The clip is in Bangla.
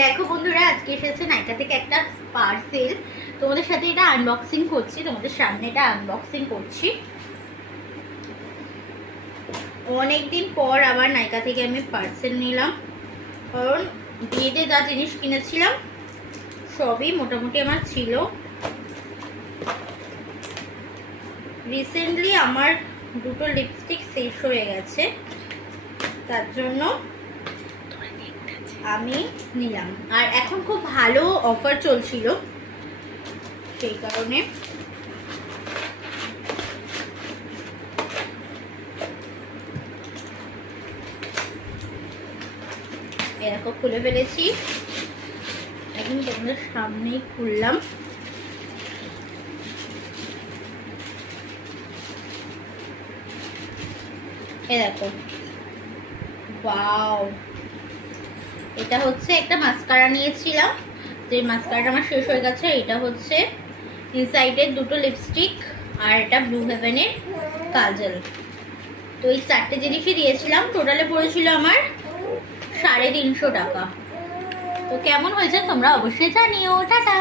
দেখো বন্ধুরা, আজকে এসেছে নাইকা থেকে একটা পার্সেল। তোমাদের সাথে এটা আনবক্সিং করছি, তোমাদের সামনে এটা আনবক্সিং করছি। অনেকদিন পর আবার নাইকা থেকে আমি পার্সেল নিলাম, কারণ বিয়েতে যা জিনিস কিনেছিলাম সবই মোটামুটি আমার ছিল। রিসেন্টলি আমার দুটো লিপস্টিক শেষ হয়ে গেছে, তার জন্য আমি নিলাম। আর এখন খুব ভালো অফার চলছিল, সেই কারণে এরকম খুলে ফেলেছি। এখন তোমাদের সামনেই খুললাম। এরকম ওয়াও, এটা হচ্ছে একটা মাস্কারা নিয়েছিলাম, যে মাস্কারাটা আমার শেষ হয়ে গেছে। এটা হচ্ছে ইনসাইডের দুটো লিপস্টিক, আর এটা ব্লু হেভেনের কাজল। তো এই চারটে জিনিসই দিয়েছিলাম, টোটালে পড়েছিল আমার 350 টাকা। তো কেমন হয়েছে তোমরা অবশ্যই জানিও। টাটা।